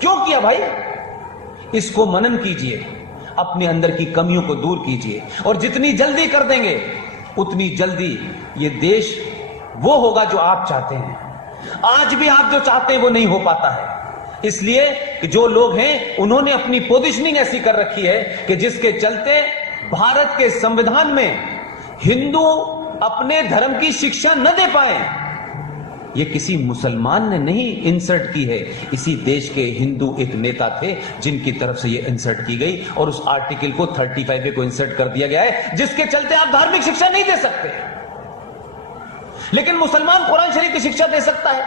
क्यों किया भाई? इसको मनन कीजिए, अपने अंदर की कमियों को दूर कीजिए, और जितनी जल्दी कर देंगे उतनी जल्दी ये देश वो होगा जो आप चाहते हैं। आज भी आप जो चाहते हैं वो नहीं हो पाता है, इसलिए कि जो लोग हैं उन्होंने अपनी पोजीशनिंग ऐसी कर रखी है कि जिसके चलते भारत के संविधान में हिंदू अपने धर्म की शिक्षा न दे पाए। ये किसी मुसलमान ने नहीं इंसर्ट की है, इसी देश के हिंदू एक नेता थे जिनकी तरफ से ये इंसर्ट की गई, और उस आर्टिकल को 35A को इंसर्ट कर दिया गया है, जिसके चलते आप धार्मिक शिक्षा नहीं दे सकते। लेकिन मुसलमान कुरान शरीफ की शिक्षा दे सकता है,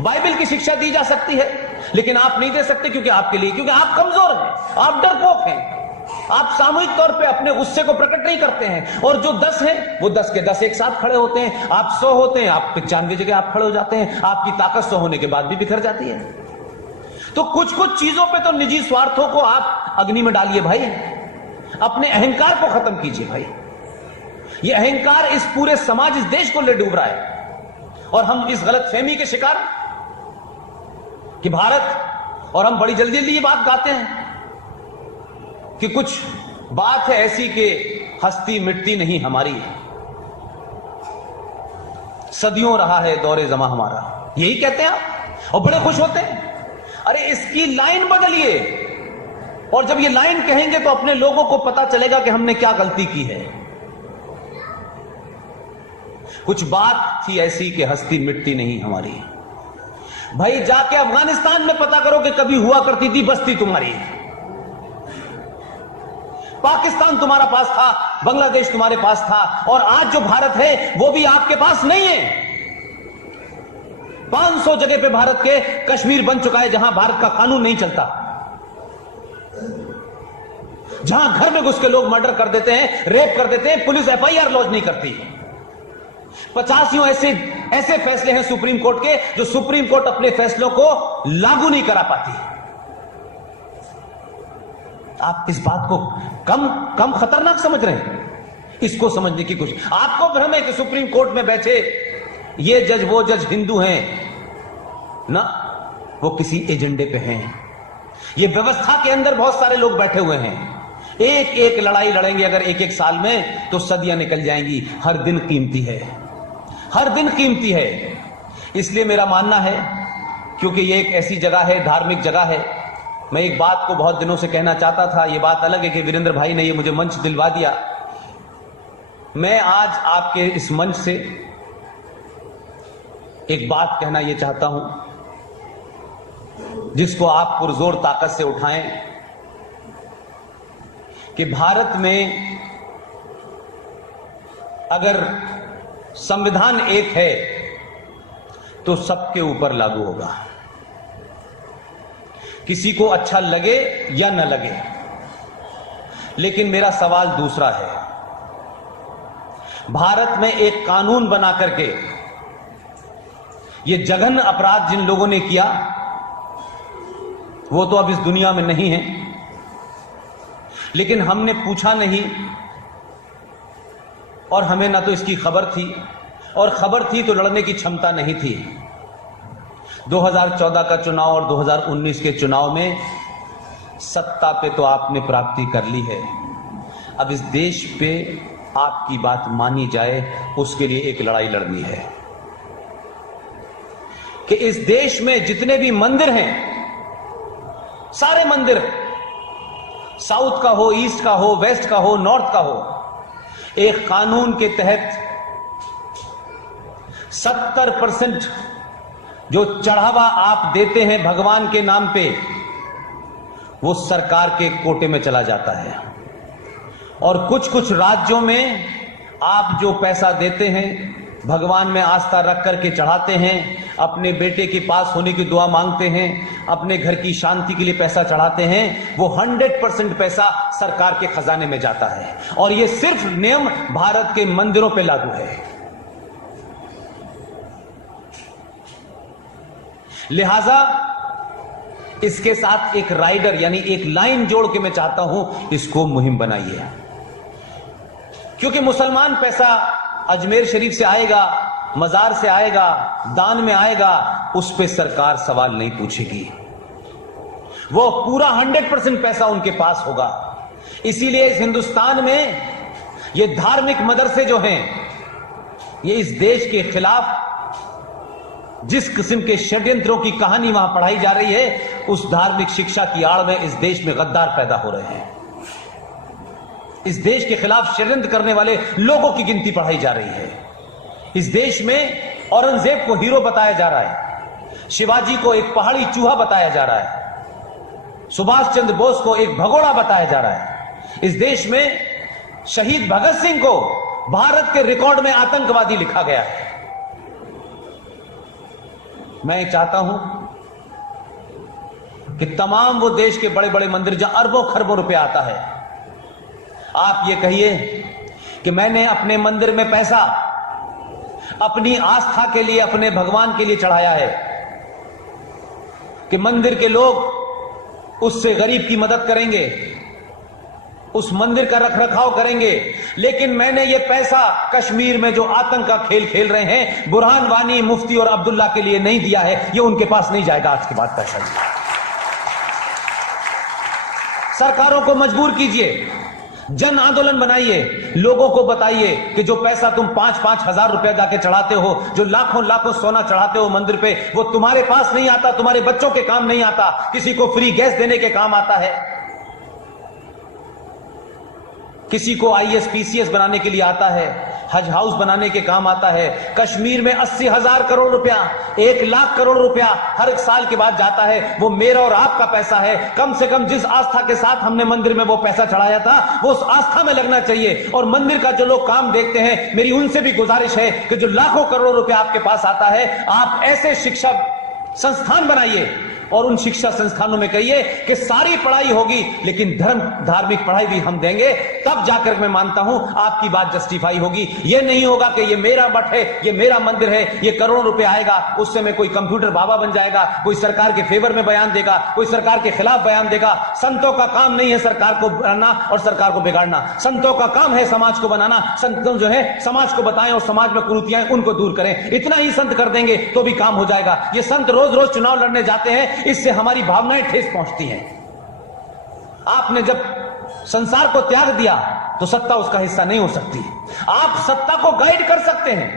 बाइबल की शिक्षा दी जा सकती है, लेकिन आप नहीं दे सकते। क्योंकि आपके लिए, क्योंकि आप कमजोर हैं, आप डरपोक हैं, आप सामूहिक तौर पे अपने गुस्से को प्रकट नहीं करते हैं, और जो 10 हैं वो 10 के 10 एक साथ खड़े होते हैं। आप 100 होते हैं, आप 95 जगह आप खड़े हो जाते हैं, आपकी ताकत 100 होने के बाद भी बिखर जाती है। तो कुछ कुछ चीजों पे तो निजी स्वार्थों को आप अग्नि में डालिए भाई, अपने अहंकार को खत्म कीजिए भाई। ये अहंकार इस पूरे समाज, इस देश को ले डूब रहा है, और हम इस गलतफहमी के शिकार कि भारत, और हम बड़ी जल्दी जल्दी ये बात गाते हैं कि कुछ बात है ऐसी कि हस्ती मिटती नहीं हमारी, सदियों रहा है दौरे जमा हमारा, यही कहते हैं आप और बड़े खुश होते हैं। अरे इसकी लाइन बदलिए, और जब ये लाइन कहेंगे तो अपने लोगों को पता चलेगा कि हमने क्या गलती की है। कुछ बात थी ऐसी कि हस्ती मिटती नहीं हमारी। भाई जाके अफगानिस्तान में पता करो कि कभी हुआ करती थी बस्ती तुम्हारी, पाकिस्तान तुम्हारा पास था, बांग्लादेश तुम्हारे पास था, और आज जो भारत है वो भी आपके पास नहीं है। 500 जगह पे भारत के कश्मीर बन चुका है जहां भारत का कानून नहीं चलता, जहां घर में घुस के लोग मर्डर कर देते हैं, रेप कर देते हैं, पुलिस FIR लॉन्च नहीं करती। 85 ऐसे फैसले हैं सुप्रीम कोर्ट के जो सुप्रीम कोर्ट अपने फैसलों को लागू नहीं करा पाती। आप इस बात को कम खतरनाक समझ रहे हैं? इसको समझने की कोशिश। आपको भ्रम है कि सुप्रीम कोर्ट में बैठे ये जज वो जज हिंदू हैं ना, वो किसी एजेंडे पे हैं। ये व्यवस्था के अंदर बहुत सारे लोग बैठे हुए हैं, एक एक लड़ाई लड़ेंगे अगर एक एक साल में तो सदियां निकल जाएंगी। हर दिन कीमती है, हर दिन कीमती है। इसलिए मेरा मानना है, क्योंकि ये एक ऐसी जगह है, धार्मिक जगह है, मैं एक बात को बहुत दिनों से कहना चाहता था। ये बात अलग है कि वीरेंद्र भाई ने ये मुझे मंच दिलवा दिया। मैं आज आपके इस मंच से एक बात कहना ये चाहता हूं जिसको आप पुरजोर ताकत से उठाएं कि भारत में अगर संविधान एक है तो सबके ऊपर लागू होगा, किसी को अच्छा लगे या न लगे। लेकिन मेरा सवाल दूसरा है, भारत में एक कानून बना करके ये जघन्य अपराध जिन लोगों ने किया वो तो अब इस दुनिया में नहीं है, लेकिन हमने पूछा नहीं और हमें ना तो इसकी खबर थी, और खबर थी तो लड़ने की क्षमता नहीं थी। 2014 का चुनाव और 2019 के चुनाव में सत्ता पे तो आपने प्राप्ति कर ली है, अब इस देश पे आपकी बात मानी जाए उसके लिए एक लड़ाई लड़नी है कि इस देश में जितने भी मंदिर हैं, सारे मंदिर, साउथ का हो, ईस्ट का हो, वेस्ट का हो, नॉर्थ का हो, एक कानून के तहत 70% जो चढ़ावा आप देते हैं भगवान के नाम पे वो सरकार के कोटे में चला जाता है। और कुछ कुछ राज्यों में आप जो पैसा देते हैं भगवान में आस्था रख करके चढ़ाते हैं, अपने बेटे के पास होने की दुआ मांगते हैं, अपने घर की शांति के लिए पैसा चढ़ाते हैं, वो 100% पैसा सरकार के खजाने में जाता है। और ये सिर्फ नियम भारत के मंदिरों पे लागू है। लिहाजा इसके साथ एक राइडर यानी एक लाइन जोड़ के मैं चाहता हूं इसको मुहिम बनाइए, क्योंकि मुसलमान पैसा अजमेर शरीफ से आएगा, मजार से आएगा, दान में आएगा, उस पे सरकार सवाल नहीं पूछेगी। वो पूरा 100% पैसा उनके पास होगा। इसीलिए इस हिंदुस्तान में ये धार्मिक मदरसे जो हैं, ये इस देश के खिलाफ जिस किस्म के षड्यंत्रों की कहानी वहां पढ़ाई जा रही है, उस धार्मिक शिक्षा की आड़ में इस देश में गद्दार पैदा हो रहे हैं। इस देश के खिलाफ षड्यंत्र करने वाले लोगों की गिनती पढ़ाई जा रही है। इस देश में औरंगजेब को हीरो बताया जा रहा है, शिवाजी को एक पहाड़ी चूहा बताया जा रहा है, सुभाष चंद्र बोस को एक भगोड़ा बताया जा रहा है। इस देश में शहीद भगत सिंह को भारत के रिकॉर्ड में आतंकवादी लिखा गया है। मैं चाहता हूं कि तमाम वो देश के बड़े बड़े मंदिर जहां अरबों खरबों रुपया आता है, आप ये कहिए कि मैंने अपने मंदिर में पैसा अपनी आस्था के लिए, अपने भगवान के लिए चढ़ाया है, कि मंदिर के लोग उससे गरीब की मदद करेंगे, उस मंदिर का रखरखाव करेंगे। लेकिन मैंने ये पैसा कश्मीर में जो आतंक का खेल खेल रहे हैं, बुरहान वानी, मुफ्ती और अब्दुल्ला के लिए नहीं दिया है। ये उनके पास नहीं जाएगा आज के बाद पैसा। सरकारों को मजबूर कीजिए, जन आंदोलन बनाइए, लोगों को बताइए कि जो पैसा तुम 5-5 हजार रुपए जाके चढ़ाते हो, जो लाखों लाखों सोना चढ़ाते हो मंदिर पे, वो तुम्हारे पास नहीं आता, तुम्हारे बच्चों के काम नहीं आता, किसी को फ्री गैस देने के काम आता है, किसी को IAS PCS बनाने के लिए आता है, हज हाउस बनाने के काम आता है। कश्मीर में 80,000 करोड़ रुपया, 1 लाख करोड़ रुपया हर साल के बाद जाता है। वो मेरा और आपका पैसा है। कम से कम जिस आस्था के साथ हमने मंदिर में वो पैसा चढ़ाया था, वो उस आस्था में लगना चाहिए। और मंदिर का जो लोग काम देखते हैं, मेरी उनसे भी गुजारिश है कि जो लाखों करोड़ रुपया आपके पास आता है, आप ऐसे शिक्षा संस्थान बनाइए और उन शिक्षा संस्थानों में कहिए कि सारी पढ़ाई होगी, लेकिन धार्मिक पढ़ाई भी हम देंगे, तब जाकर मैं मानता हूं आपकी बात जस्टिफाई होगी। यह नहीं होगा कि ये मेरा मठ है, ये मेरा मंदिर है, ये करोड़ों रुपए आएगा, उससे मैं कोई कंप्यूटर बाबा बन जाएगा, कोई सरकार के फेवर में बयान देगा, कोई सरकार के खिलाफ बयान देगा। संतों का काम नहीं है सरकार को बनाना और सरकार को बिगाड़ना। संतों का काम है समाज को बनाना। संतों जो है समाज को बताएं और समाज में कुरीतियां उनको दूर करें। इतना ही संत कर देंगे तो भी काम हो जाएगा। ये संत रोज रोज चुनाव लड़ने जाते हैं, इससे हमारी भावनाएं ठेस पहुंचती हैं। आपने जब संसार को त्याग दिया तो सत्ता उसका हिस्सा नहीं हो सकती। आप सत्ता को गाइड कर सकते हैं,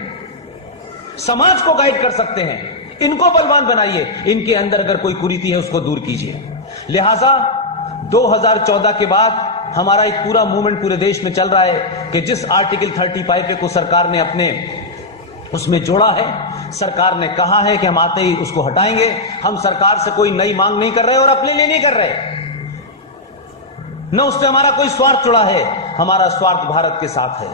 समाज को गाइड कर सकते हैं, इनको बलवान बनाइए। इनके अंदर अगर कोई कुरीति है उसको दूर कीजिए। लिहाजा 2014 के बाद हमारा एक पूरा मूवमेंट पूरे देश में चल रहा है कि जिस आर्टिकल 35 को सरकार ने अपने उसमें जोड़ा है, सरकार ने कहा है कि हम आते ही उसको हटाएंगे। हम सरकार से कोई नई मांग नहीं कर रहे और अपने लिए नहीं कर रहे, न उससे हमारा कोई स्वार्थ जुड़ा है। हमारा स्वार्थ भारत के साथ है,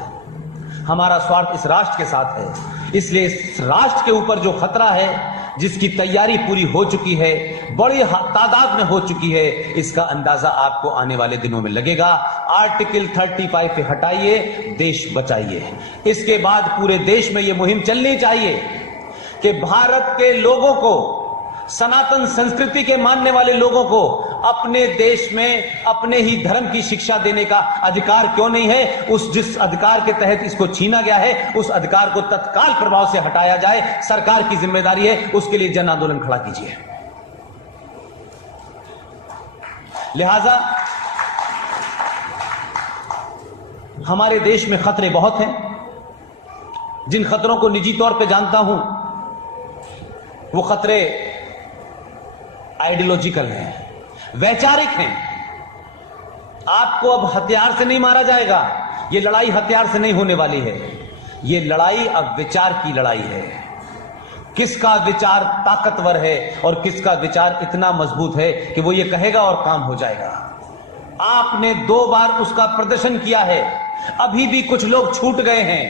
हमारा स्वार्थ इस राष्ट्र के साथ है। इसलिए इस राष्ट्र के ऊपर जो खतरा है, जिसकी तैयारी पूरी हो चुकी है, बड़ी तादाद में हो चुकी है, इसका अंदाजा आपको आने वाले दिनों में लगेगा। आर्टिकल 35 पे हटाइए, देश बचाइए। इसके बाद पूरे देश में यह मुहिम चलनी चाहिए कि भारत के लोगों को, सनातन संस्कृति के मानने वाले लोगों को अपने देश में अपने ही धर्म की शिक्षा देने का अधिकार क्यों नहीं है। उस जिस अधिकार के तहत इसको छीना गया है, उस अधिकार को तत्काल प्रभाव से हटाया जाए। सरकार की जिम्मेदारी है, उसके लिए जन आंदोलन खड़ा कीजिए। लिहाजा हमारे देश में खतरे बहुत हैं। जिन खतरों को निजी तौर पे जानता हूं, वो खतरे आइडियोलॉजिकल हैं, वैचारिक हैं। आपको अब हथियार से नहीं मारा जाएगा। ये लड़ाई हथियार से नहीं होने वाली है। ये लड़ाई अब विचार की लड़ाई है। किसका विचार ताकतवर है और किसका विचार इतना मजबूत है कि वो ये कहेगा और काम हो जाएगा। आपने 2 बार उसका प्रदर्शन किया है। अभी भी कुछ लोग छूट गए हैं।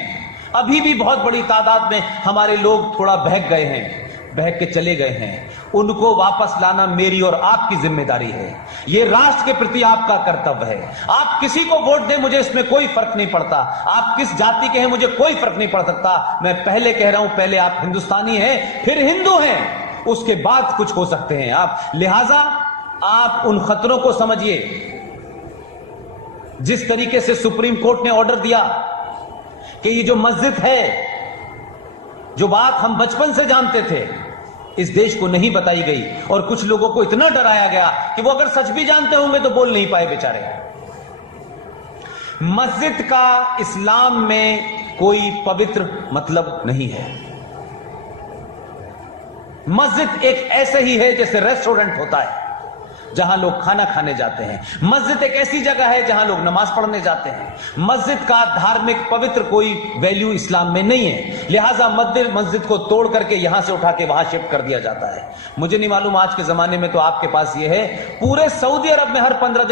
अभी भी बहुत बड़ी तादाद में हमारे लोग थोड़ा बहक गए हैं, बहक के चले गए हैं। उनको वापस लाना मेरी और आपकी जिम्मेदारी है। ये राष्ट्र के प्रति आपका कर्तव्य है। आप किसी को वोट दें, मुझे इसमें कोई फर्क नहीं पड़ता। आप किस जाति के हैं, मुझे कोई फर्क नहीं पड़ सकता। मैं पहले कह रहा हूं, पहले आप हिंदुस्तानी हैं, फिर हिंदू हैं, उसके बाद कुछ हो सकते हैं आप। लिहाजा आप उन खतरों को समझिए। जिस तरीके से सुप्रीम कोर्ट ने ऑर्डर दिया कि ये जो मस्जिद है, जो बात हम बचपन से जानते थे इस देश को नहीं बताई गई और कुछ लोगों को इतना डराया गया कि वो अगर सच भी जानते होंगे तो बोल नहीं पाए बेचारे। मस्जिद का इस्लाम में कोई पवित्र मतलब नहीं है। मस्जिद एक ऐसे ही है जैसे रेस्टोरेंट होता है जहां लोग खाना खाने जाते हैं। मस्जिद एक ऐसी जगह है जहां लोग नमाज पढ़ने जाते हैं। मस्जिद का धार्मिक पवित्र कोई वैल्यू इस्लाम में नहीं है, लिहाजा मस्जिद को तोड़ करके यहां से उठा के वहां शिफ्ट कर दिया जाता है। मुझे नहीं मालूम आज के जमाने में तो आपके पास ये है, पूरे सऊदी अरब में हर 15 दिन